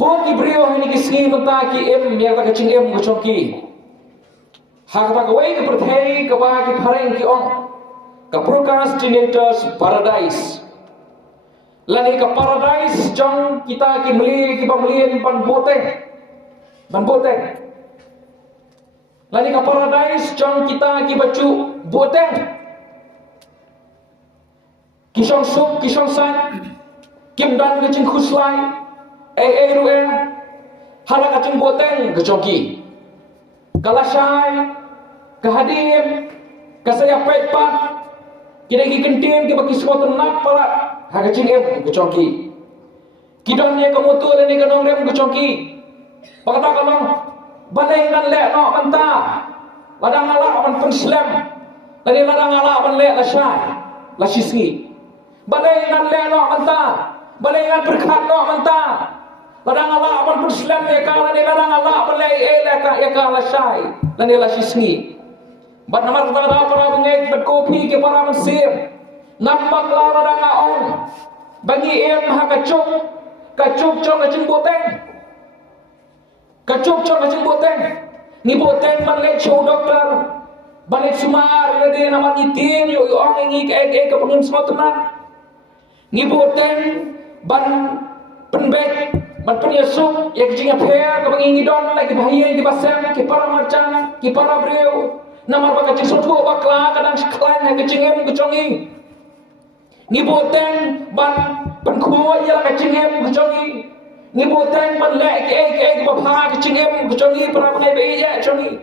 Bon ki brio ini ki singi mata ki em yang tak kecing em kecong ki. Hak tak kawai ke perthai ke ba ki phareng ki ong. Ke procrastinators paradise. Lani ke paradise jong kita ki meli ki pamelian pan boteng. Pan boteng. Lani ke paradise jong kita ki bacu boteng. Kisong sup, kisong san. Kim dan kecing khuslai. Ruwe hala kacung boteng kecoki kalasai kehadim kasaya pepa kita gi kentim ke baki semua tenak para ha kacing kecoki kidon ye kamu tu ni kanong rem kecoki pakata kalong balai nan le no manta ladang ala man penslam tadi ladang ala man le lasai lasisi balai nan le no manta balai nan berkat no manta ladang Allah apan Islam ya kala ni ladang Allah apan lai elaka ya kala syai lani la sisni bat namar tada para bengek bat kopi ke para mesir nampak la ladang aong bagi em ha kacuk chong kacung boteng kacuk chong kacung boteng ni boteng ban lai show doktor ban lai sumar le nama itin yo ong ngi ke pengen semua tenang ni boteng ban penbek Manpun Yesuk yang kecingnya pea ke bangingi don lagi bahaya di basam ke para marcan ke para breu nama ba kecing sotu bakla kadang seklan yang kecingem kecongi ni boteng ban penkuo ya kecingem kecongi ni boteng ban lek ke bapa kecingem kecongi para pengai be ya congi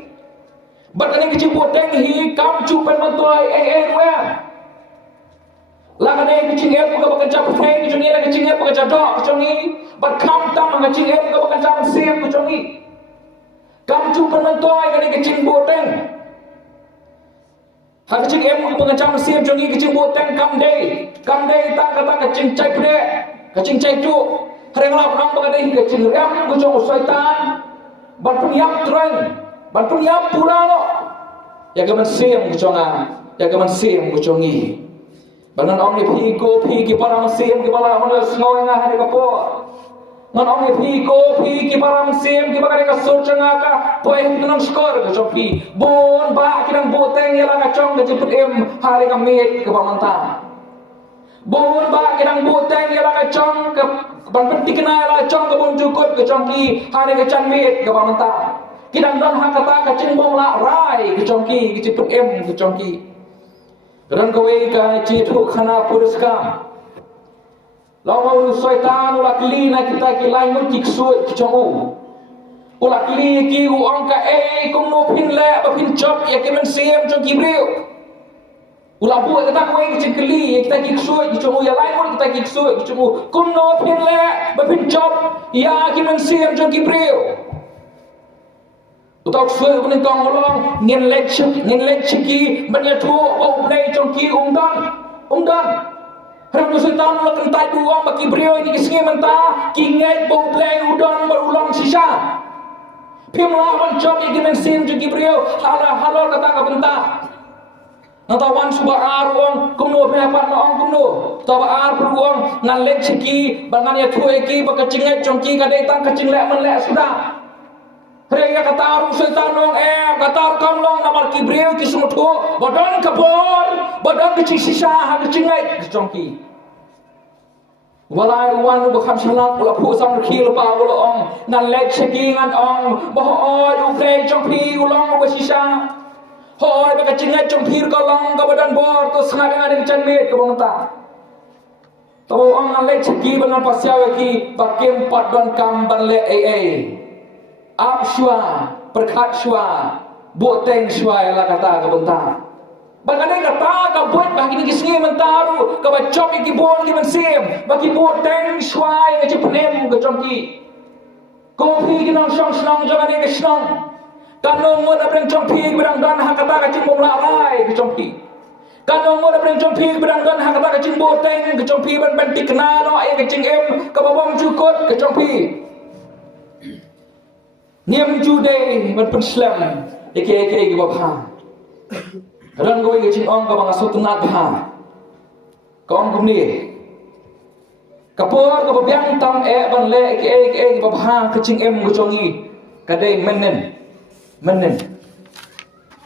bat ani kecing boteng hi kam chu pen mantoi we Laga ni kecing em bukan bekerja perteng kecing ni lagi kecing em bekerja dok kecing ni berkam tam kecing em bukan bekerja mesin kecing ni kam cu penentoi kani kecing boteng ha kecing em bukan bekerja mesin kecing ni kecing boteng kam day tak kata kecing cai pede kecing cai tu hari ngalap nang bagai kecing rem kecing syaitan berpeniap tren berpeniap pura no ya ke mesin kecing ya ke mesin kecing ni Banan ong ni pi ki para mesim ki para mana snoi nga hari kapo. Nan ong ni pi ki para mesim ki para ka sur changa ka poe hinang skor ka chopi. Bon ba ki nang boteng ya la ka chong ka jiput em hari ka met ka pamanta. Bon ba ki nang boteng ya la ka chong ka ban pentik na la chong ka bon jukut ka chong ki hari ka chan met ka pamanta. Ki nang don ha kata ka ching bong la rai ka chong ki jiput em ka chong ki. Dan kawai ka citu khana puriskam lawan syaitan ulak li na kita ki lain mun tiksu kichongu ulak li ki u angka kum no pin la ba pin chop ya ki men sem chong kibreu ulak bu kita kawai ki cikli kita kiksu kichongu ya lain mun kita kiksu kichongu kum no pin la ba pin chop ya ki men sem chong kibreu Utak suai puning kong olong ngin lek ciki menyatu bau play congki umdan Haram nusultan ulang kentai duang bagi beliau ini kesengi mentah kingai bau play udon berulang sisa Pimlah mencok yang dimensim congki beliau halal kata kebentah Natawan subah aruang kumno penapat naong kumno tawa ar beruang ngan lek ciki bangan ya tuai ki bakacingai congki kadetang kacing lek menlek sudah Mereka kata setan nong kata kamlong namar kibreu ki sumutu badan kabor badan kecil sisa ha kecil ngai kecongki walai wan bu kham salat pula pu sam khil pa wala ong nan lek cheki ngan ong bo oi u play chongpi ulong bu sisa hoi ba kecil ngai chongpi ka long ka badan bor to snag ngan kecil met ka bangta to ong nan lek cheki banan pasya ki bakem pat don kam ban le Ap shua, perkat shua, boteng shua yang lah kata ke bentang. Bagaimana kata ke buat bagi ni kisah mentaru, ke bacok iki bon ki mensim, bagi boteng shua yang je penem ke jongki. Kopi ki nong snong jangan ni ke snong. Kanong mo na breng jongki berang dan hak kata ke cimbong larai ke jongki. Kanong mo na breng jongki berang dan hak kata ke cing boteng ke jongki ban bentik nano ay ke cing em ke babong cukut ke jongki. Niam jude man penslam eke ki babha ran goi ke ching ong ka bang asut nat bha kong kum ni kapor ka biang tam ban le ke ba ha ka ching em go chongi ka dei menen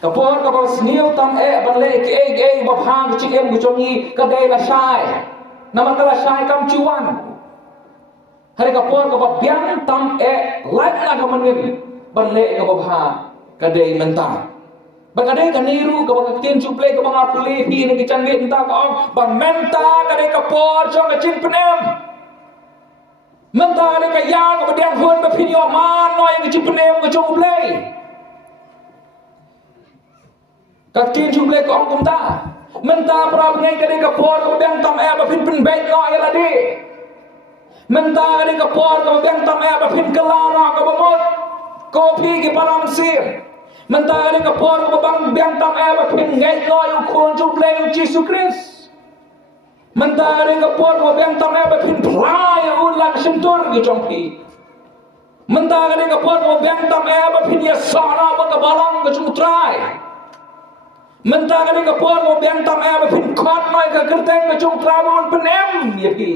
kapor ka ba sniu tam ban le ke ba ha ka ching em go chongi ka dei la sai nama ka la sai kam chuan hari kapor ka ba biang tam like na ka menen ban le ka ba ha ka dei menta Bagade kaniru ka bang tin suple ka bang apuli hi ni kicangit ta ka ong bang menta ka de ka por chong ka chin penem menta de ka yang ka badiang hun ba phin yo man noi ka chin penem ka chong uple ka tin suple ka ong kum ta menta pra ngai ka de ka por ka bang tam ba phin pen bet no ya la di menta ka de ka por ka bang tam ba phin kala no ka ba mot kopi ki param sir Mentari ka por ka bang biang tam ba phin ngai no yu khon chu ple Jesus Christ Mentari ka por ka biang tam ba phin prai un la sim tor ki chong pi Mentari ka por ka biang tam ba phin ya sana ba ka balang ka chung trai Mentari ka por ka biang tam ba phin khot noi ka kerteng ka chung trai bon penem ye pi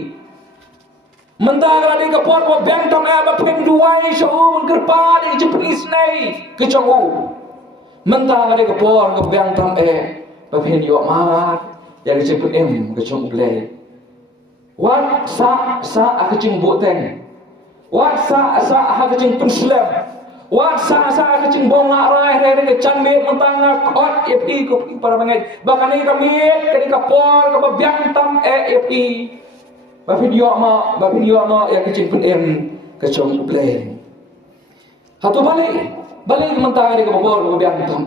Mentari ka por ka biang tam ba phin duai shu un kerpa di Japanese nei ki chong u Mentang ada kepor kebiang tam pepin yo mat yang disebut kecung ble wat sa kecing boteng wat sa kecing penslam wat sa kecing bonga rai re ke canbet mentang khot epi ko para bangai bahkan ni kami kadi kepor kebiang tam epi pepin yo ma yang kecing pen kecung ble hatu balik mentari ka babor ko biang tam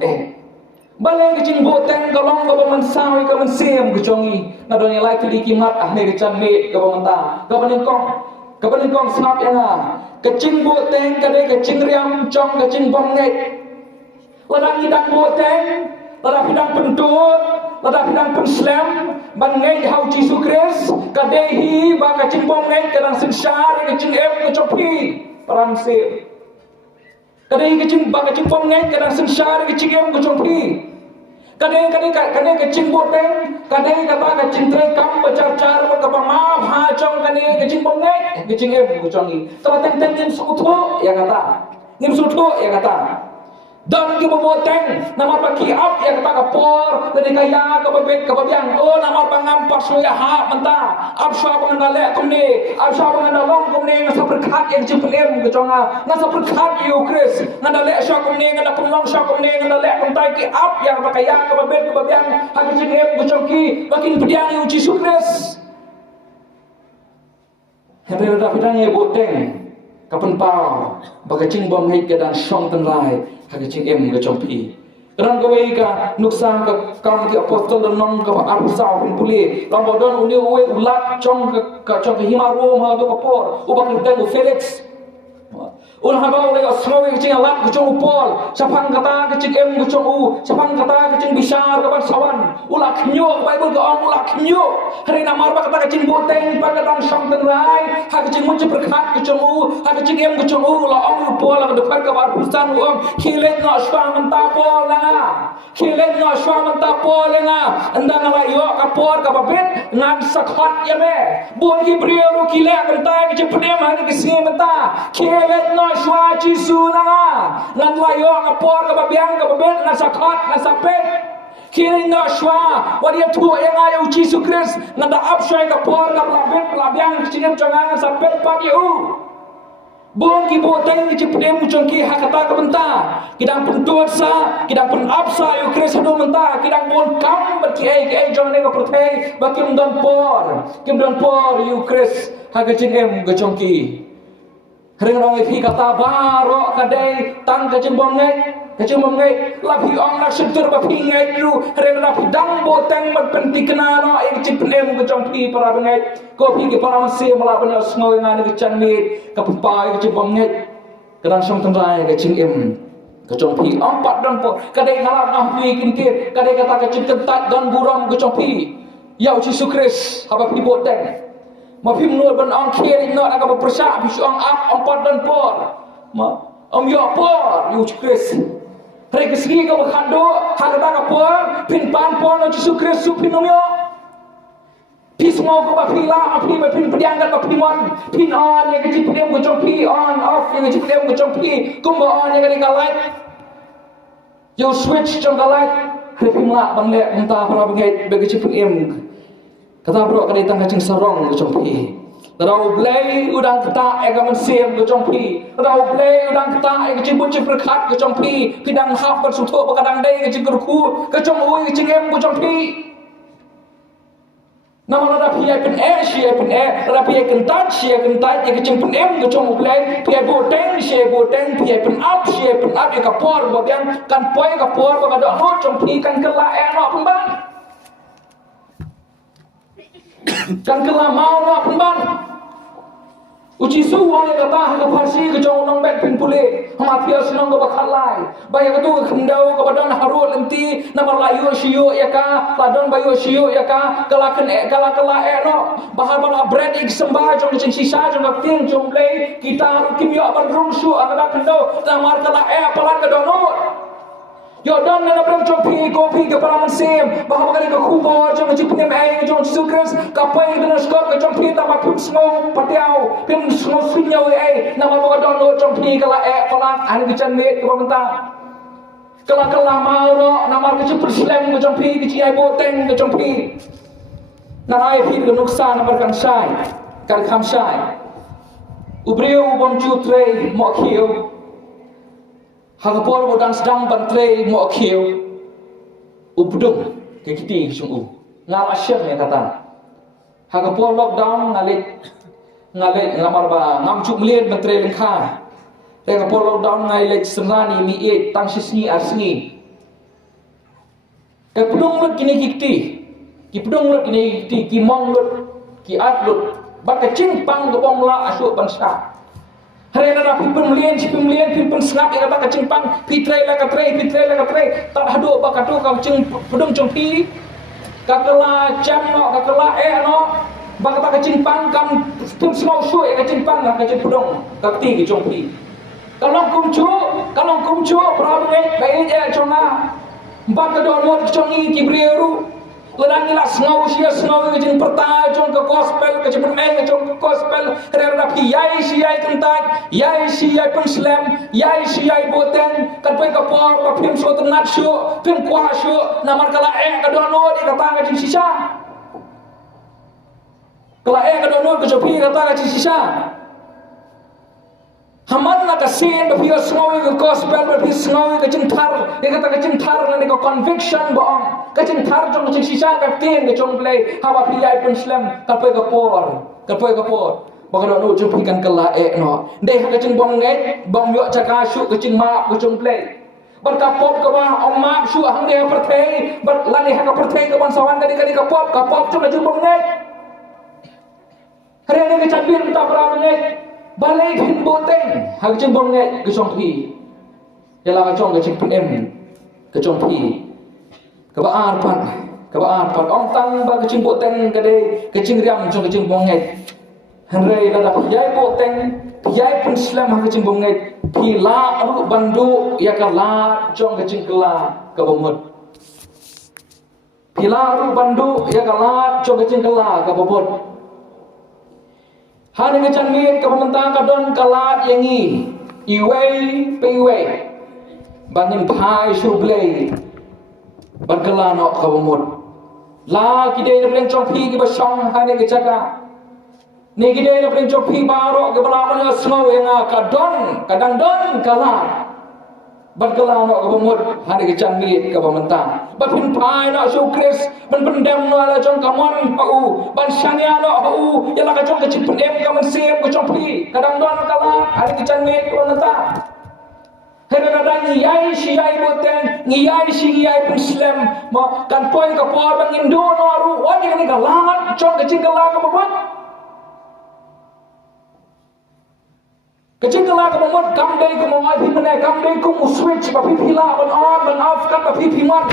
balik ke cing boteng kalong ka man sawi ka man sem ko chongi na do ni lai kli kimat ahne ke chan me ka menta ka panin kong snap yang ke cing boteng ka de ke cing riam chong ka cing bong ngai ladang idang boteng ladang pidang pentut ladang pidang penslam ban ngai hau Jesus Christ ka de hi ba ka cing bong ngai ka dang sinsar ke cing ko chopi param se kadai kecing bang kecing pom ngai kadang sensar kecing em ko chongpi kadai kecing boteng kadai kata kecing tre kam bacar-car ka bang ma ha chong kadai kecing pom ngai kecing em ko chongi ta teng ngim sutho ya kata dan ki boteng nama paki up ya kata kapor kadai kaya ka babet ka babyang nama pangam paso ya ha menta up sha bang dale kumni up sha bang dalong kumni ngasa berkat yang cipelem ke chonga ngasa berkat you Chris ngandale sha kumni ngada pulong sha kumni ngandale kumtai ki up ya kaya ka babet ka babyang ha cipelem ke chongki makin pediang you Jesus Christ Henry Davidan ye boteng kapan pau bagacing bom hit ke dan song tenlai hagacing em ke chompi ran ko wei ka nuksa ka kam ki apostol dan nong ka apusau pin puli lambodon uni uwe ulat chong ka chong himaru ma do kapor ubak teng Felix un habau le asmawi kecing alat kecing upol sapang kata kecing em kecing u sapang kata kecing bisar kapan sawan ulak nyok bible ke ong ulak nyok hari namar ba kata kecing boteng ba kata song tenrai ha kecing munci berkat kecing u ha kecing em kecing u la ong upol la depan ka bar pusan ong khilet no swang menta pol la khilet no swang menta pol la andang la yo kapor ka babet ngan sakhot ya me bon ki brio kile menta kecing pedem ha kecing menta khilet no shwa Jisu na ngan layo ngapor ka babiang ka babet na sakot na sapet kini no shwa wadia tu yang ayo Jesus Christ ngada apshay ka por ka babet labiang kicingem chonga sapet pagi u bon ki boteng ki cipdem chongki hakata ka benta kidang pentut sa kidang pen apsa yu Christ do menta kidang bon kam berki ai jone ka protei bakim don por yu Christ hakacingem ka chongki Hering orang itu kata baru kadai tang kecing bom ngai lapi orang nak sentur bapi ngai dulu hering lapi dang boteng berpenti kenara yang kecing penem kecong pi para ngai kopi ke para masih melawan semua yang ada kecang ni kapempai kecing bom ngai kadang song tendai kecing kecong pi empat dan po kadai ngalap nah pi kintir kadai kata kecing kentat dan buram kecong pi ya Jesus Christ apa pi boteng ma phim nuôi bên ông kia đi nợ các bậc cha bị ông áp ông bắt đơn por mà ông yo por you Christ registri các bậc khăn đô hàng ta các por pin pan por nó Jesus Christ su pin ông yo Pi semua ko ba pi la pi ba pin pediangan ba pi mon pin on yang kecil pediam ko jong pi on off yang kecil pediam ko jong pi kum ba on yang ka light you switch jong ka light hari pi ma bang le entah para bengai ba kecil pediam kata bro ka datang kacing sarong ko jong pi rau blai udang kita ega mensiem ko jong pi rau blai udang kita ega kecil buncit perkat ko jong pi pidang haf ka sutho ba kadang dai kecil kurku ka jong ui kecil em ko jong pi nama rapi ai pen air share pen air rapi ai kentat share kentat yang kecil pen em kecil mulai pi ai boteng share boteng pi ai pen up share pen up yang kapor bagian kan poi kapor bagai dok no jom pi kan kela air no pemban kan kela mau no pemban uci su wang yang kata ke farsi ke jong nong bet pin pule hamapia senong ke bakhalai bayar tu ke kendau ke badan harut lenti nama layu siu ya ka ladon bayu siu ya ka kala no bahar bala bread ik sembah jong cing sisa jong ting jong play kita kimyo aban rung su agak kendau tamar kala palan ke donor yo don na brem jong pi kopi ke para mensem bahar kali ke kubor jong cing penem ai jong sukres kapai dengan skor ke jong pi tambah pun snow patiau pin snow sunyau ai nama mo donor jong pi kala palan an ke chan net ke mentang kala mau no nama ke cing perslem ke jong pi ke ci ai boteng ke jong pi na ai pi ke nuksan nama kan sai kan kham sai ubriu bom chu tre mo khiu hagapor bodang sedang bantre mo khiu ubdung ke kiti sungu ngam asyam ya kata hagapor lockdown ngalik ngamar ba ngam chu mlien bantre lengkha hagapor lockdown ngai lek semani mi e tang sisni asni ke pudung lut kini kiti ki pudung lut kini kiti ki mong lut ki at lut ba ke ching pang ke bong la asu bangsa hari na pimlian pimpen snap ya ba kacing pang pitre la ka tre tak hadu ba ka tu ka cing pudung jong pi ka kala jam no ka kala no ba ka kacing pang kam pim smau su ya kacing pang ka kacing pudung ka ti ki jong pi kalong kum chu problem bai ya chonga ba ka do no chongi ki brieru ladang ila snow ke jin perta jong ke gospel ke jin meng jong ke gospel rera pi yai si yai kentai yai si yai penslam yai si yai boten kan pai ka por pa pim so tenat shu pim kwa shu namar kala ka dono di kata ka jin sisa kala ka dono ke jopi kata ka jin sisa haman na kasin ba pio snow ke gospel ba pio snow ke jin thar e kata ka jin thar na ko conviction boong kacing thar jong cing sisa ka tin ke jong play hawa pi ai pun slam ka pe ka por ba ka no jong pi kan kala no dei ha kacing bong ngai bong yo chaka shu kacing ma ko jong play bar ka pop ka ba om ma shu hang de per thei bar lani ha ka per thei ka ban sawan kali ka pop jong jong bong ngai hari ni ke champion ta pra ngai balai pin boteng ha kacing bong ngai ke jong pi ya la ka jong kacing pin em ke jong pi kebaar pan ong tang ba kecing boteng kade kecing riam jong kecing bonget hanrei la da yai boteng yai pun slam ha kecing bonget pila aru bandu ya kala jong kecing kala ka bomot pila aru bandu ya kala jong kecing kala ka bomot hani kecang min ka mentang ka don kala yangi iwei peiwei bangin pai sublei barkala no kabumut la kide na pleng chong phi ki ba song ha ne ke chaka ne kide na pleng chong phi ba ro ke bala man snow nga kadang don kala barkala no kabumut ha ne ke chang ni ka ba mentang ba pin pai na so kris ban pendem no la chong kamon pa u ban shania no pa u ya la ka chong ke chip pendem ka man siem ko chong phi kadang don kala ha ne ke chang ni ko mentang hena nadang yai si yai boteng ngiyai si ngiyai pun slam mo kan poi ka por bang indo no ru wadi ni ka lamat chong ka cing ka la ka babot ka cing ka la ka babot kam dei ko mo ai pi mane kam dei ko mu switch pa pi pila ban on ban off ka pa pi man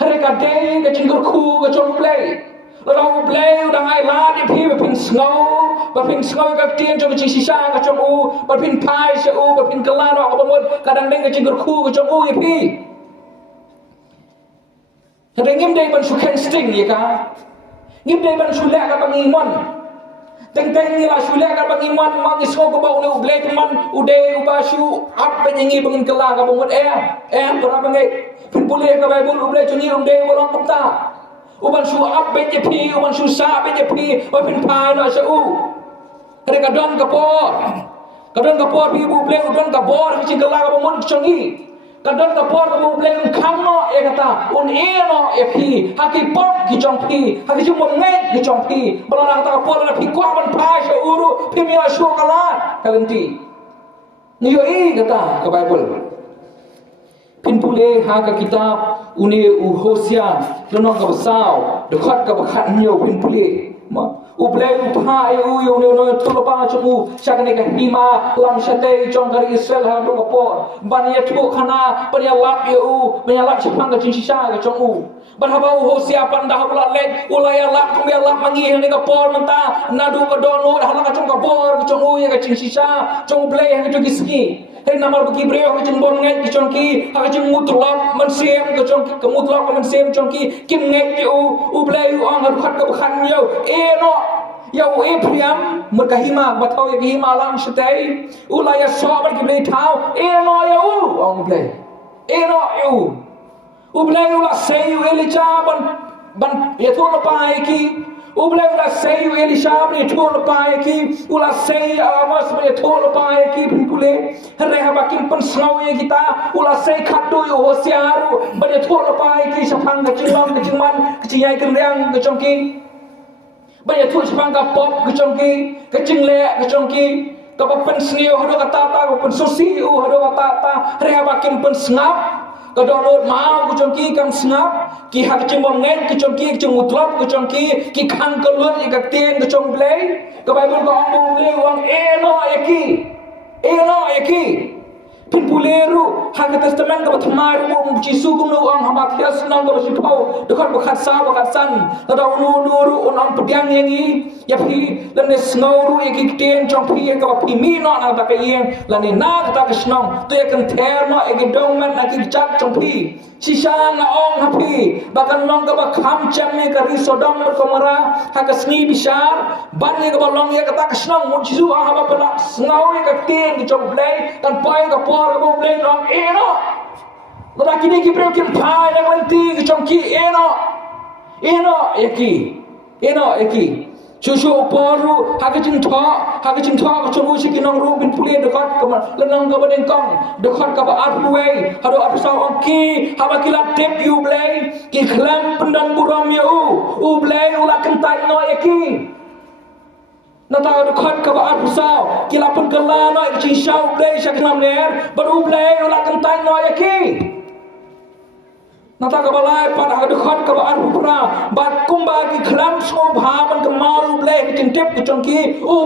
hare ka dei ka cing ku ka chong play Lalu play udah ngai la di pi pin snow ka tien jong chi sisa ka chong u ba pin pai se u ba pin kala no ka bomot kadang deng ka cing ku ka chong u pi hade ngim dei ban su ken sting ya ka Gimdai ban sulek ka bangiman. Teng-teng ni lah sulek ka bangiman mang iso ko ba unu ublay teman ude ubasyu ap benyengi bangin kela ka bungut ora bangai. Pun boleh ka Bible ublay juni ude bolong kapta. Uban su ap benye pi uban su sa benye pi wa pin pai no sa u. Kare ka don ka por. Ka don ka por pi ublay udon ka bor ki kela ka bungut chongi. Kadang kapor kamu beleng kamo kata un eno pi haki pop ki jongpi haki cuma nget ki jongpi belum kata kapor na pi kuaban pai uru pi mia shu kalan kalenti niyo kata ke Bible pin pule ha ka kitab une Hosea lonong ka basau dekat ka bakhat niyo pin pule ublay upha eu yo no tulpa chu sakne ka hima lam sate chong kari Israel ha do kapor ban ye thu khana ban ya lap eu ban ya lap chapang ka chin sisa ka chong u ban haba Hosea panda habla le ulaya lap kum ya lap mangi ne kapor manta nadu ka do no hala ka chong kapor ka chong u ya ka chin sisa chong ublay ha to kiski he namar bagi breo ka chong bon ngai ki chong ki ha ka chong mutlap man sem ka chong ki mutlap man sem chong ki kim ngai ki ublay u ang ha khat ka khan yo no ya priam merkahima batau ya hima lang setai ulaya sobat ki blei thau no ya ong blei no eu ublei ula sei elija ban ya thon pai ki ublei ula sei elija ban thon pai ki ula sei amas ban thon pai ki pule re ha bakin pan snow ya kita ula sei khatu yo hosiaru ban thon pai ki sapang ka chinglam ka chingman ka chiyai kendang ka chongki banyak tu sebang kapop kecongki kecing le kecongki kapapen sniu hado kata kapapen susi hado kata reha bakin pen sngap kadonot mau kecongki kam sngap ki hak kecing bonget kecongki kecing mutlap kecongki ki khang kelut ikak tien kecong blei ke Bible ko ong blei wang eno eki pin puleru hak testament ka bathmar mo Jisu kum no ang hamathias nang ka basipau dekat bakhat sa bakhat san tada unu on pediang yangi ya phi lan snoru ekikten chong phi ka phi mi no na ta kayen lan ni na ta ka snong tu ya kan therma ekidong man na ki chak chong phi sisa na ong hapi bakan long ka bakham chamme ka ri sodom ko mara hak sni bisar ban ni ka balong ya ka ta ka snong mo Jisu ang haba pala snau ka ten ki chong play kan pai ka por ka play long eno Lada kini ki preu kim pai na kanti ki chong ki eno eki Susu poru hakicin tho ka chong si kinong ru bin puli dekat ka lenang ka badeng kong dekat ka ba arway hado apsa ongki haba kilat tep you blay ki khlam pendang buram you blay ula kentai no eki nata dekat ka ba apsa kilapun kala no eki shau blay shaknam ler baru blay ula kentai no eki nata ka balai pan ha dekat ka ba arupra bat kumba ki khlam so bha man ka mau blay ki tep ki chongki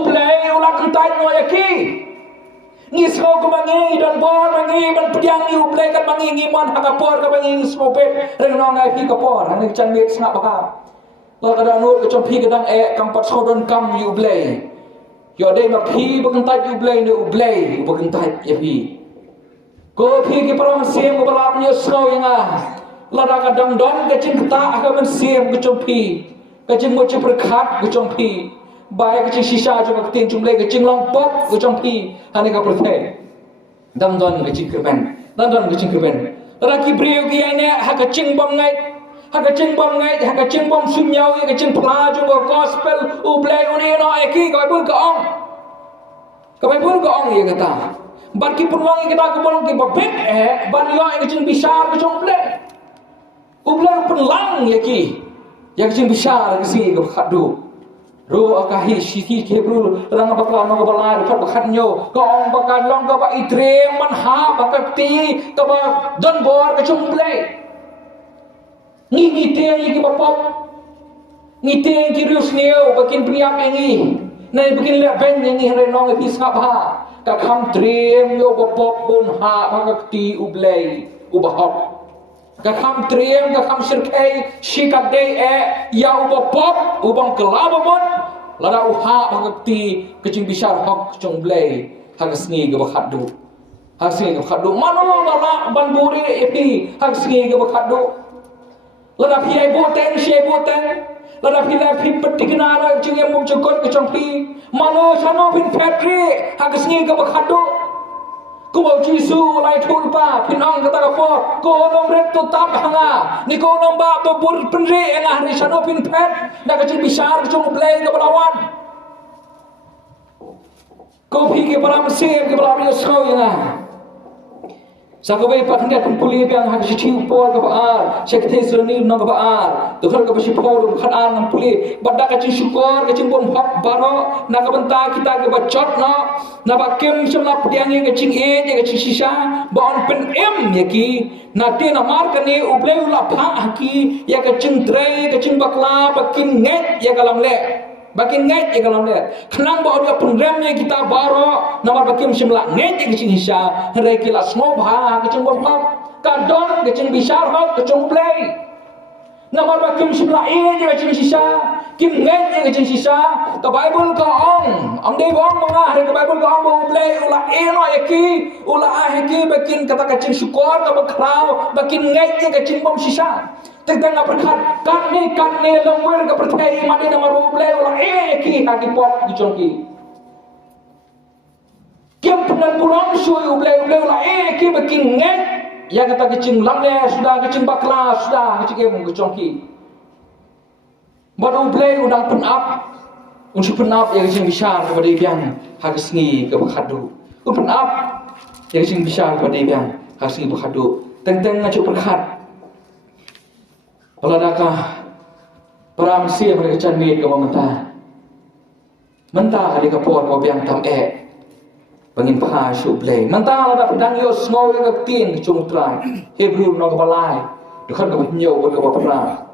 blay ula kentai no eki ni so ko mangi dan bor mangi ban pediang ni blay kan mangi ni mon ha ka por ka mangi so pet reng no ngai pi ka por han chan met snap ba la ka dan no ka chong pi ka dang kam pat so don kam you blay yo dei ma pi ba kan tai you blay ni blay ba kan tai ya pi ko pi ki param sem ko balap ni so yang lada kadang don kecing kata akan siam kecong pi kecing mochi berkat kecong pi baik kecing sisa juga ketin jumlah kecing lompok kecong pi hanya ka percaya dan don kecing kerben lada kibriu ki ane ha kecing bom ngai ha kecing bom sumyau ya kecing pla juga gospel ublay une no eki ka pun ka ong ya kata barki purwang kita ka bon ki babek ban yo kecing bisar kecong blay ublay penlang yaki yang kecing besar kesi ke khadu ro akahi siki kebru rang bakal no balai kat bakhanyo ko ong bakal long ka ba itre man ha bakati ka ba don bor ka chumblay ni te yaki bapop ni te ki rius neo bakin priap engi nai bakin le ben engi re nong pi sabha ka kham trem yo bapop bun ha bakati ublay ubahop ka kham triem ka kham sirkai shikat dei ya ubapop ubang kelabamon lada uha bakti kecing bisar hok chong blay hagsni ga bakhadu manolo bala banburi epi hagsni ga bakhadu lada piai boten lada pila pin petikna ra jing yang mum jukot ke chongpi mano chano pin factory hagas ngi ka bakhado ko bau jisu lai thul pa pin ong kata ka po ko nom ret to tap hanga ni ko nom ba to bur penre nga hari chano pin pet na ka jing bisar ke chong play ka balawan ko phi ke baram se ke baram yo sko yana Sakabai patangnya kumpuli yang hak si tiu por ke baar, sekte serni nong ke baar, tuhan ke besi por khanan kumpuli, badak kecil syukur kecil bom hak baro, nak bentar kita ke bacot no, nak bakem semua pediangnya kecil kecil sisa, baon pen ya ki, nanti namar kene ublay ulapha haki, ya kecil tray kecil bakla, bakin net ya kalam le. Bakin ngai je kalau lihat, kenang bawa dia programnya kita baru, nama bakim semula ngai je kecing hisya, hari kita semua bah kecing bomak, kadon kecing bisar hok kecing play, nama bakim semula je kecing hisya, kim ngai je kecing hisya, ke Bible ke om deh bong mengah hari ke Bible ke bawa play, ulah no eki, ulah eki bakin kata kecing syukur ke bakrau, bakin ngai je kecing bom hisya. Tentang berkat kan ni lembur ke percaya mati nama rublay ulah ki haki pop dicongki. Kim pernah burang sui ublay ulah ki baking nget ya kata kecing lamle sudah kecing bakla sudah kecing em dicongki. Baru ublay udang penap unsur penap ya kecing besar kepada ibian haki sengi ke bakhadu. Penap ya kecing besar kepada ibian haki sengi bakhadu. Tentang ngacuk berkat Peladakah peramsi mereka canmit ke mentah. Mentah hari kapor kau biang tam bangin pha syublay. Mentah lada pedang yo smau ke tin cung trai. Hebrew no ke balai. Dekat ke nyau ke bapra.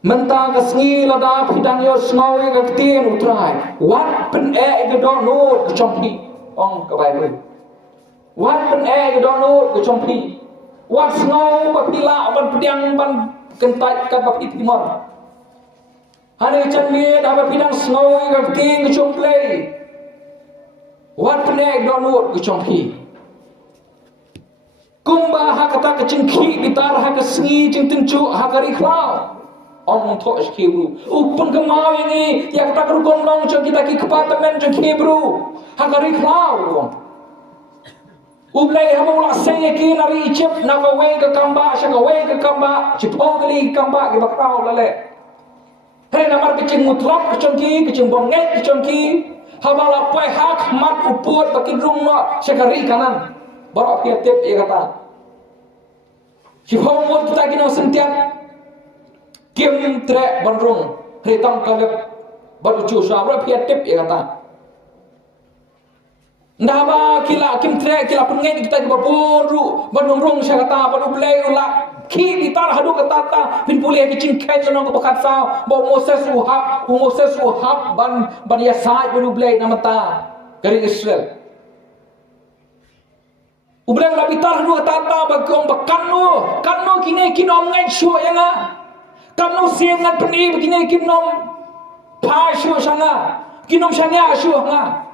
Mentah ke sengi lada pedang yo smau ke tin utrai. Wat pen ke donut ke chompi. Ong ke Bible. Wat pen ke donut ke chompi. Wat smau bapila ban pedang ban kentai ka bapit timor hane chanmi da bapidang snoi ka ting chomplay wat pne donur ku chompi kumba hakata ka chingki gitar ha ka sngi ching tenchu ha ka riklau ong tho skibru upun ka mau ini ya ka kru komlong chong kita ki department chong kibru ha ka riklau Ublay hamula saya ki nari chip na ka we ka kamba sha ka we ka kamba chipong li kamba ki bakrao lale he namar kecing mutlak kecongki kecing bonget kecongki habala pai hak mat upur bakin rungno sekari kanan barok dia tip ya kata chipong mut kita kino sentiat kim tre bandrung ritang kalep baru chu sabra dia tip ya kata Ndaba kila kim trek kila pengen kita di baburu banung syakata padu play ula ki gitar hadu kata pin pulih ke cingkai jonong ke bakat sa bo Moses uhab ban ya sai padu play namata dari Israel ubrang la gitar hadu kata bagong bakanu kini kinom ngai shu yanga kanu siengan peni begini kinom pa shu sanga kinom shanya shu nga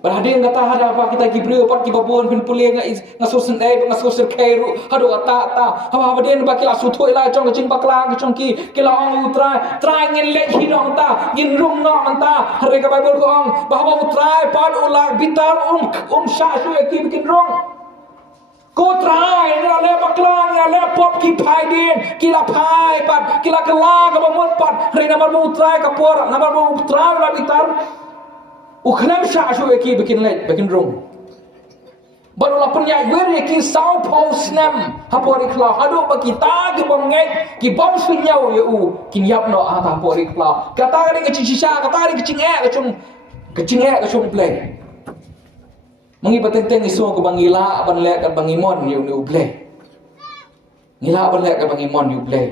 Berhadin kata ada apa kita gibriu pat ki babon pin pulih ngasusen ngasusen kairu hadu kata apa baden ba kila sutoi la chong ching bakla chong ki kila ong utra trai ngin le hirong ta ngin rung no manta hari ka babol ko ong bahwa utrai pat ular bitar sha shu ki bikin rong ko trai le bakla le pop ki phai din kila phai pat kila kala ka bamot pat hari namar utrai ka por namar utrai la bitar Ukhlem sya shu eki bikin late bikin rung. Baru lapan ya wer eki sau paus nem hapori kla hadu bakita ki bonget ki bom sunyau ya u kin yap no ata hapori kla. Kata ni kecing sisa kata ni kecing kecung play. Mangi bateng isu ko bangila ban le ka bangimon yu ni uble. Ngila ban le ka bangimon yu uble.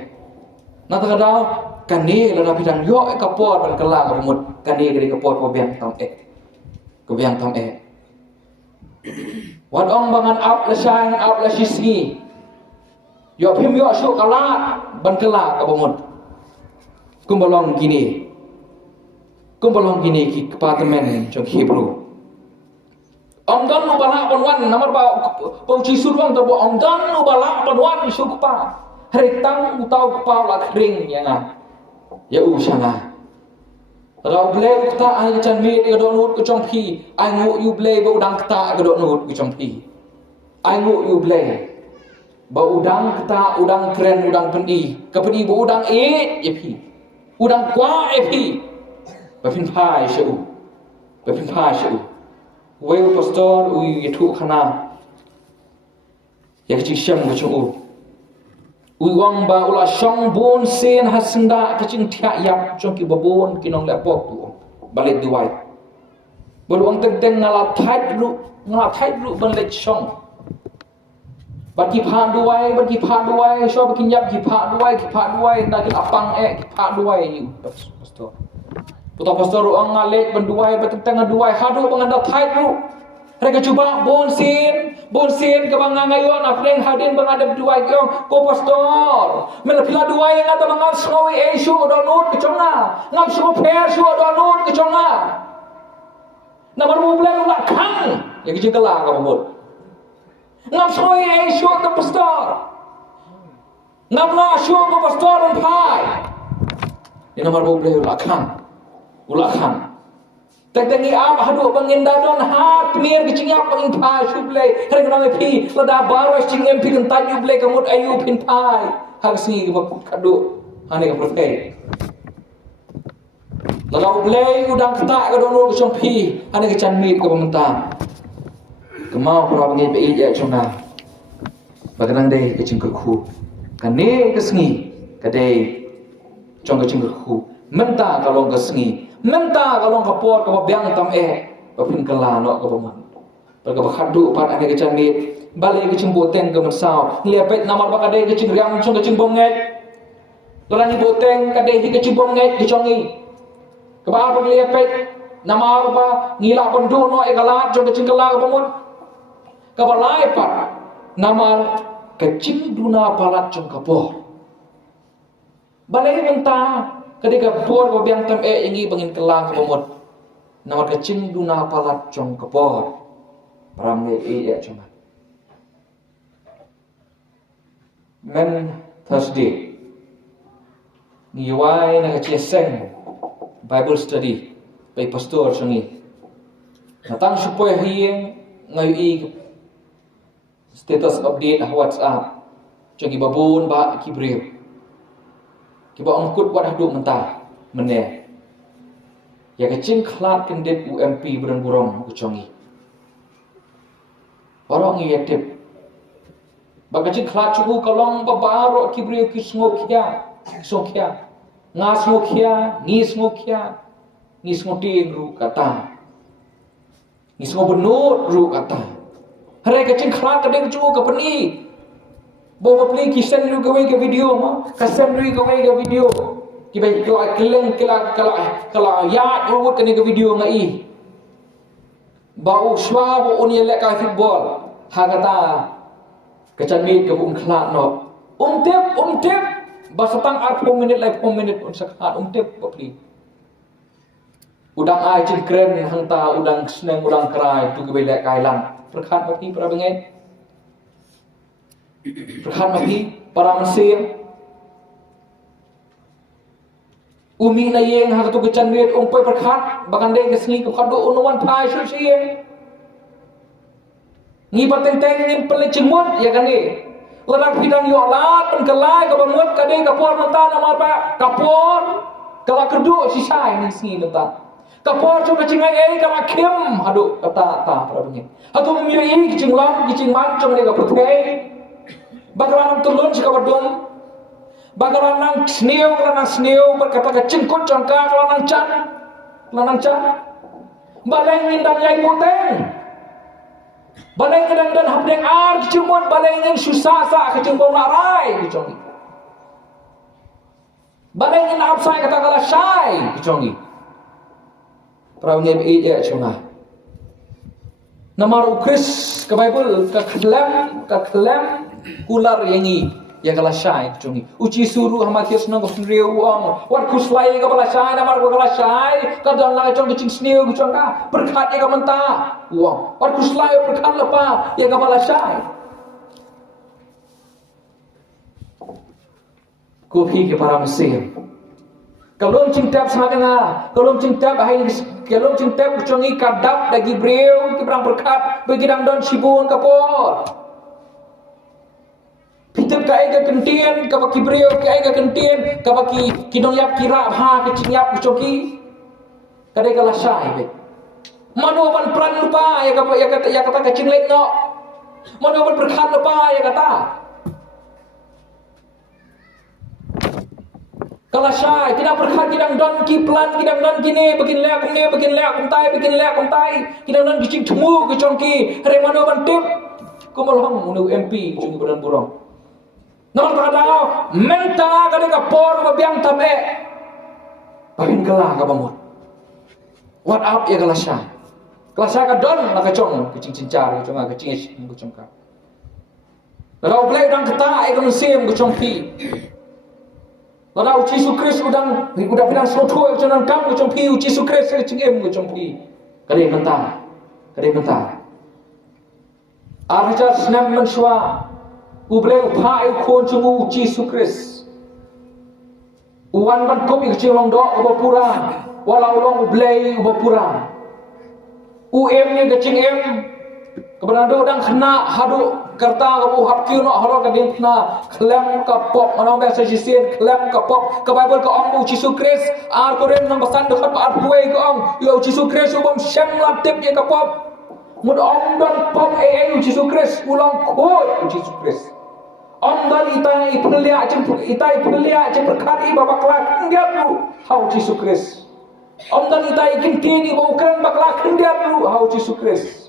Nata kadau kani lada bidang yo kapor ban kala ka mut kani gari kapor ko biang tam wan ong bangan ap la shang ap la shisgi yo phim yo shu kala ban kala ka mut kumbalong gini ki departemen jong Hebrew ong dan nu bala ban wan namar ba pau chi sur wang to bo ong dan nu bala ban wan su pa Hari tang utau kepau lah kering yang ya usana. Rau blei kata ai chan mi ke do nut ke chong phi, ai ngu yu blei ba udang kata ke do nut ke chong phi. Ai ngu yu blei ba udang kata udang keren udang pendi, ke pendi ba udang ye phi. Udang kwa phi. Ba phin phai shu. Ba phin phai shu. Wei pastor u yetu khana. Ya ke chisam ke chu. Uang ba ula shong bon sen hasenda kacing tiak yap chong ki babon kinong lepok tu balik duai beruang teng ngala thai ru balik shong bat ki pha duai so bakin yap ki pha duai na ki apang ki pha duai you pastor puta pastor uang ngalek benduai bateng duai hadu banganda thai ru mereka cuba bon sen ke bang ngayon afren hadin bang ada dua gyong ko pastor mela pila dua yang ada bang ngawi isu donut ke chonga ngam shu per shu donut ke chonga na baru bulan ulah kang yang kecil lah kamu bol ngam shu isu ke pastor ngam la shu ke pastor on pai ini baru bulan ulah kang Tengi am hadu bangin dadon hat mir kicing ap bangin phai shuble hari kana me phi lada baros cing em phi kan taju ble kamut ayu phin phai hang si ke kadu hane ke profet lada ble udang kata ke dono ke chong phi hane ke chan mi ke pementa kemau pra bangin pe ya chona bagadang dei ke cing ku kane ke sngi kadai chong ke cing ku menta kalong ke sngi menta kalong kapor ka biang tam papin kala no ka paman perga bakhadu pan ane ke chamit bale ke chimbo teng ke mensau lepet namal bakade ke chingrang chung ke chimbong nget lorani boteng kade ke chimbong nget ke chongi ke ba lepet namal ba ngila pondu no galat chung ke chingala ka pamun ka balai pa namal ke chinduna palat chung kapor bale menta ketika por ko biang tam ingi bangin kelang ko mod namar kecing duna palat jong kepor ram ne ya cuma men Thursday ni wai na ka seng Bible study by pastor sangi natang supaya hieng ngai status update WhatsApp jogi babon ba kibril kiba ongkut buat haduk mentah meneh ya kecing klat kendet UMP buran burong kucongi orang yetip ba kecing klat cubu kalong babaro kibriu ki smokia ngas smokia ni smoting ru kata ni benut ru kata hare kecing klat kendet cubu ka peni bawa play kisan lu gawe ke video ma kasan lu gawe ke video kibai kala ya urut ke video ngai bau swab on yele ka football hagata kecamit ke bung khlat no umtep basatang 4 minit like 4 minit on sakhat umtep play udang ai cin kren hangta udang sneng udang krai tu kibai lek kailan perkhat bagi para bengen perkhat bagi para mesir umi na yeng ha tu kecan mit umpai perkhat bakan de kesni ke khadu unuan phai su sie ngi pateng teng ni pele cimut ya kan ni lerak bidang yo lat pen kelai ke bangut kade kapor mata nama ba kapor kala kedu sisai ni si leta kapor cu kecingai kala kim hadu kata ta para bengi atu mi ini kicinglam kicingman cu ni ka putei bakalan tulun si kabadum bakalan nang sneo berkata kecingkut cangka kelanang can balai mindang yai puteng balai kadang dan habdeng ar kecimut balai ingin susah sa kecimbong larai kecongi balai ingin apsai kata kala syai kecongi perahu ngebi ya cunga namar ukris ke Bible ke kelem kular yangi ya kala syai kecongi uci suruh hamatir senang kesendiriu uang wat kuslai ke kala syai namar ke kala syai kadang lai cong kecing seniu keconga berkat ya ke mentah uang wat kuslai berkat lepa ya ke kala syai Kopi ke para Mesir. Kalau cinta sama dengan, kalau cinta bahaya, kalau cinta kucongi kadap lagi beliau kibrang berkat bagi don sibun kapor. Pitep kai ke kentien kapaki beliau kai ke kentien kapaki kidong yap kira ha ke cinyap kucoki. Kadai kalah syai be. Manu ban peran lupa ya kata ke cinglek no. Manu ban berkat lupa ya kata. Kalau syai, tidak berkat kidang don kiplan, kidang don kini, begin lek kumtai, kidang don kicing temu kecongki, remano bantip, kumalham munu MP kecongki badan burong. Nomor kadang menta kadang kapor babiang tame, bahin kelah kabamut. What up ya kalau syai? Kalau syai kadon nak kecong, kecing cincar, kecong kecongka. Kalau boleh udang ketak, ikut musim kecongki. Kalau Yesus Kristus udang bilang seluruh jangan kamu jompi Yesus Kristus cengem jompi. Kadai mentah. Arja senam mensua. Ubleng pai kon cungu Yesus Kristus. Uwan ban kopi kecil long dok ubapura. Walau long ublei ubapura. Ni kecing em. Kebenaran udang kena hadu kerta kamu hapkiu no haro kadin kena klem kapop manong biasa sisien klem kapop ke Bible ke ong Yesus Kristus ar koren nang basan dekat ar kuai ke ong yo Yesus Kristus ubam syam latip ye kapop mud ong dan pop Yesus Kristus ulang kod Yesus Kristus ong dan itai pelia cem berkati babak lak dia tu hau Yesus Kristus ong dan itai kintini bukan bakla dia tu hau Yesus Kristus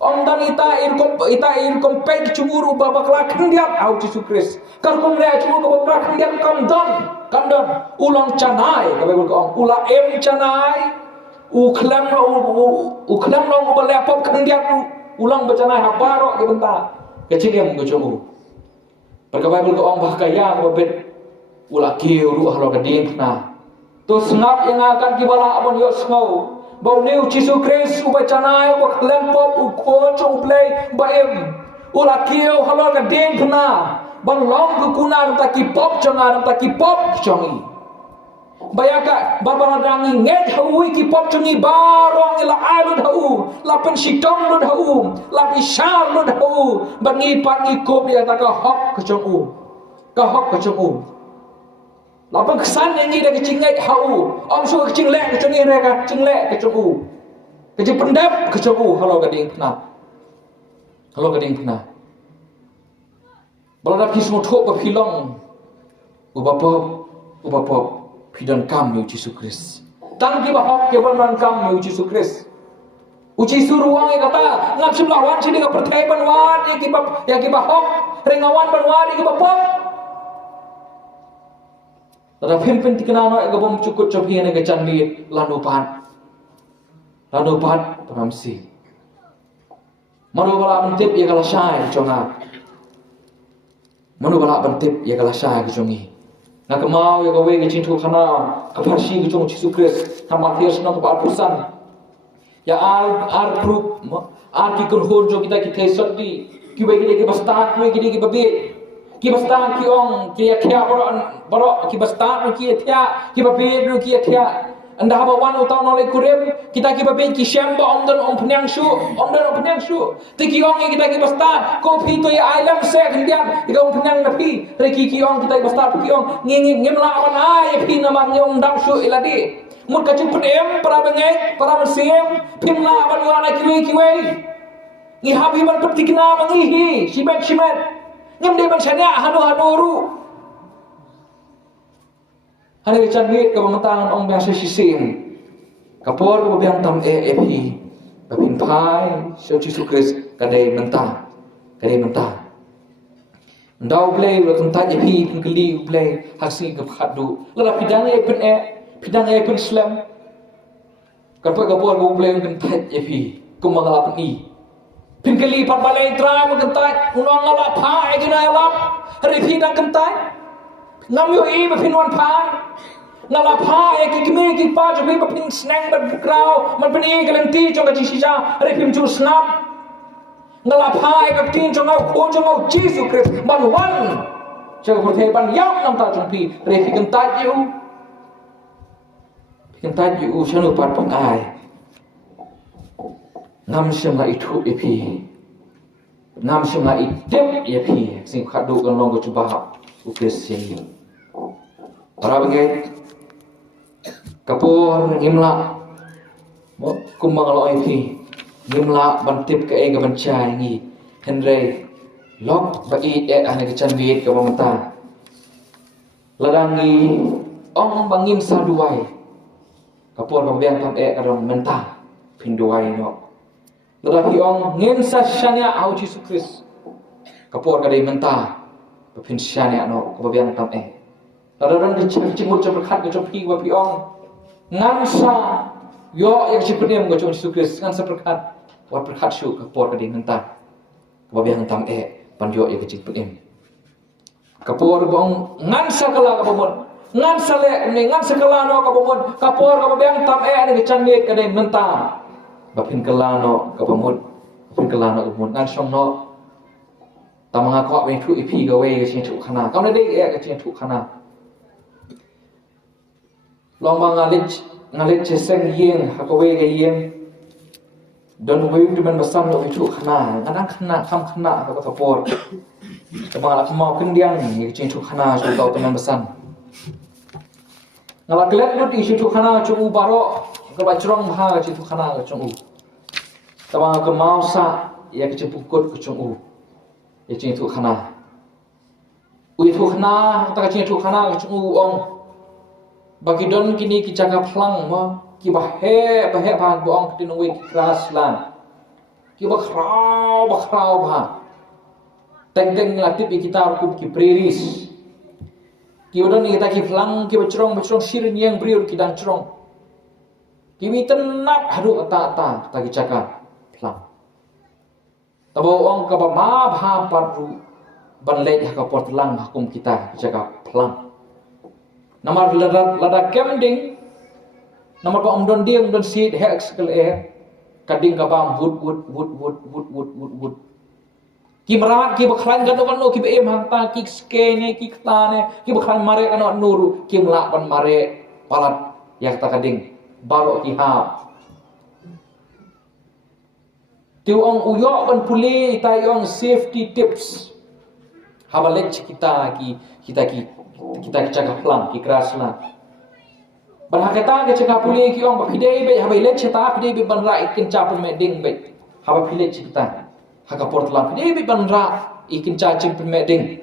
Om dan ita irkom peg cunguru babak lakin dia au Yesus Kristus. Karkom lea cunguru babak lakin dia kamdon ulang canai kabel ko ula em canai uklam no ubalepop kan dia tu ulang becanai habaro ke benta kecingem ko cunguru. Perkabel ko bah kaya ko bet ula kiu ru halo kadin na. Tu sengap yang akan kibala abon yo sengau. Bau new Yesus Kristus ubacanai ubak lempop ukoco uplay baem ulakio halor ka ding kena ban long kukunar ta kipop jangar ta kipop chongi bayaka babang rangi nget hui kipop chongi barong ila alu dau lapen sitong lu dau lapi syar lu dau bangi pangi kop ya ta ka hok kechongu Lapang kesan yang ini dah kecingait hau. Om suka kecing lek kecing reka kecing lek kecung kecing pendap kecung kalau gading kena. Kalau dah pismu tok berpilong. Ubapop pidan kam Yesus Kristus. Tang ki bahok ke ban kam Yesus Kristus. Uci suruang kata ngap sebelah wan sini ka pertai banwan ya ki bahok rengawan banwan ki bapop. Tara pin tikna no egabom cukut copi ne ke candi lanupat pramsi manu bala mentip ya kala syai conga manu bala mentip ya kala syai ke congi nak mau ya gawe ke cintu khana ke farsi ke cong Yesus Kristus tamatias na to pusan ya ar group ar ki kun hon jo kita sodi ki bae ki bastat ki babe ki bastan ki ong ki athia baro ki bastan ki athia ki babe ki athia anda haba wan utau nole kurem kita ki babe ki syamba omdan om pnyang shu tiki ong kita ki bastan kopi to ya ailam se kendian ki ong pnyang napi reki ki ong kita bastan ki ong ngimla awan ai pi namang nyong dam shu iladi mut kacung pedem para bengai para mesim pimla awan wana kiwe ngi habi ban petikna mangihi simet Nyam dia bancanya hanu-hanuru. Hani canggih ke pemetangan ong biasa sisim. Kapor ke biang tam epi. Bapin pai, Yesus Kristus kadai mentah. Ndau play lo kan tanya epi kengkeli play hasil ke khadu. Lara pidang pun Islam. Kapor ke play kan tanya epi kumangala pen Pingkeli pat balai trai mengentai unang ngala pai gina elap rifi dan kentai ngam yo i bapin wan pai ngala pai ki kimi ki pa jo bi bapin snang ber krau man peni galenti jo ka jisija rifi ju snap ngala pai ka tin jo ngau ko jo ngau Yesus Kristus man wan Cakap pertanyaan ban yam nam ta jong pi refikan taju. Fikan taju sanu pat pengai. Ngam sim la itu epi. Ngam sim la itep epi sing khadu kan long ko cuba ukres sing. Para bagai kapur ngimla mo kumang lo epi. Ngimla bantip ke ega bancai ngi Henry lok bagi ane kechan wit ke mamata ladangi ong bangim sa duai kapur kabian tam kadang mentah pinduai no ladangi ong ngim sa shania au Jesus Christ kapur kadai mentah pin shania no kabian tam ladangi cimut berkat ke pi wa pi ong ngansa yo yang cipnem ke Jesus Christ ngansa berkat wa berkat syu kapur kadai mentah kabian tam panjo ye kecil pun kapur bong ngan sakala kapumon ngan sale ni ngan sakala no kapumon kapur kabiang tam ni kecan ni kadai mentah bapin kelano kapumon bapin kelano kapumon ngan song no tamanga ko we thu ipi ga we ke chu khana kam ne dei ke chu khana long ba ngalit seng yeng hakawe ga yeng don we tu men basam no chu khana ngan khana kham khana ka kapur Temang ala kemau kendiang ni kecing tu khana tu tau teman besan. Ngala kelet lu di situ khana cu baro ke bacrong ha kecing tu khana ke cu. Temang kemau sa ya kecing pukut ke cu. Ya kecing tu khana. Ui tu khana ta kecing tu khana ke cu ong. Bagi don kini ki jaga plang ma ki bahe ba ong tinung ki keras lan. Ki ba khrau ba. Teng-teng latip kita hukum ki preris. Ki odon kita ki flang ki bacrong sirin yang briur ki dan crong. Ki mi tenat hadu ta ki caka flang. Tabo ong ka ba ma bha paru ban le ka portlang hukum kita ki caka flang. Namar lada kemding namar ba don dieng don sit hex kal kading ka bam wood ki merat ki bakran kan no ki em hangta ki skene ki ktane ki bakran mare kan nuru ki mlak ban mare palat yak ta kading baro ki ha tiu ong uyo ban puli ta yong safety tips habalek kita cakap lang ki keras lah berhakata ke cakap puli ki ong bakidei be habalek cita pidei be ban ra ikin capun meding be haba pilek kita haka portlam dia bi banra ikin cacing pemeding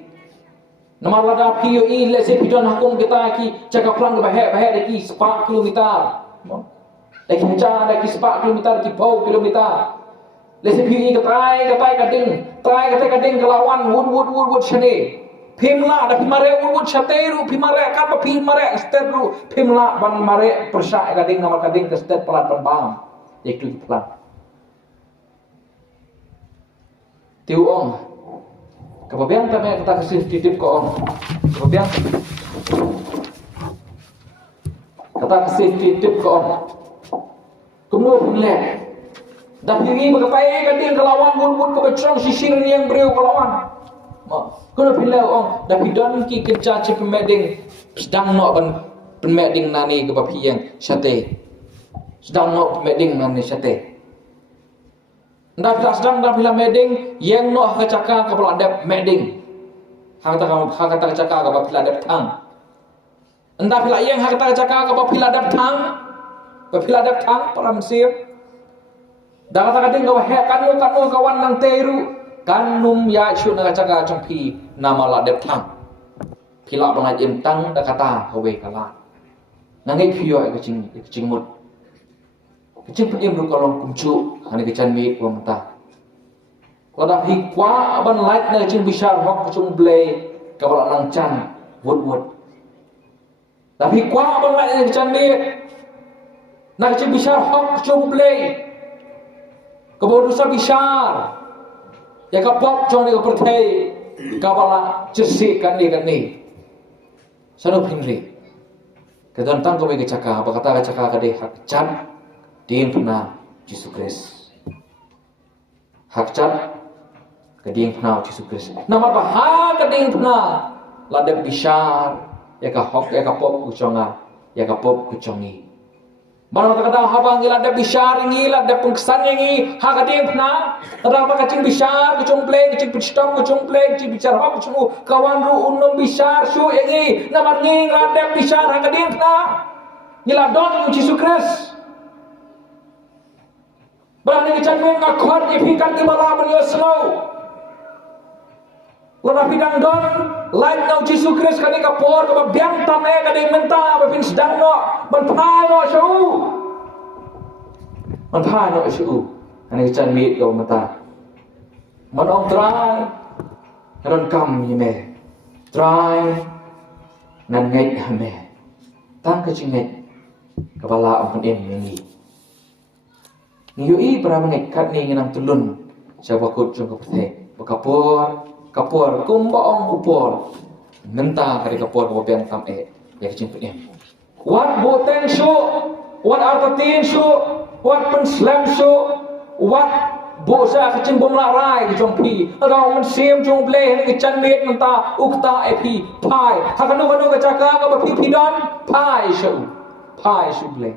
namar lada pio i le se pidon hakum kita ki cakap lang bahe de ki 4 kilometer lagi mencang lagi 4 kilometer ki 4 kilometer le se pio i katai kading kelawan wood shane pimla da pimare wood shateru pimare kan ba pimare steru pimla ban mare persa kading namar kading ke stet pelat pembam itu pelan tiu ong kapabiang kami kata kasih titip ko ong kapabiang kata kasih titip ko ong kumno pule dah pigi bagapai kadin kelawan bun ke becrong sisir yang beriu kelawan kumno pule ong dah pidon ki kerja ci pemeding sedang no ban pemeding nani ke papiang sate sedang no pemeding nani sate ndak sedang dah bila meding yang no hakacaka kapal adep meding hakata caka kapal adep tang ndak bila yang hakata caka kapal adep tang para mesir dah kata kading kau kanu kawan nang teru kanum ya syu nak caka jongpi nama adep tang pila pengajem tang dah kata kowe kala nangai pio kecing mut kecil pun lu kalau kuncu hani kecan mi ko mata lada hikwa ban light na cing bisar hok cung blay kabal nang chan wood tapi hikwa ban light na kecan mi na cing bisar hok cung blay kabal dosa bisar ya kapok jong ni ko perthai kabala cesi kan ni sanu pinri kedan tang ko be caka apa kata caka kade hak chan Ding pernah Jesus Christ. Hak cat ke ding pernah Jesus Christ. Nama bah ke ding pernah ladep bishar ya ka hok ya ka pop kuconga ya ka pop kucongi Baru kata habang gila ada bishar ini, ada pengkesan ini, hak ada yang pernah. Ada apa kacing bishar, kacung play, kacing pitstop, kacung play, kacing bicara apa, kacung kawan ru unum bishar, show ini, namar ni ada bishar, hak ada yang pernah. Gila don Yesus Kristus. Berani kacang ngakor ifikan di bala beliau Lama pidang don, lain ngau Yesus Kristus kani kapor, kapa biang tamai kani menta, bapin sedang no, menpai no syau, menpai no syau, kani kacang mit kau menta, menong try, ron kam yeme, try, nan ngai hame, tang kacing ngai, kepala ampun ini. Niui para mengikat ni ngenang tulun, siapa kut jung kapte, kapor kumbaong kupor menta kari kapor kapian tam ya kecil punya what boten show what artatin show what penslam show what bosa kecil bomlarai kecompi rau mensim jong play ni kecil net menta ukta epi pai hakanu kecaka ka pi pidon pai show play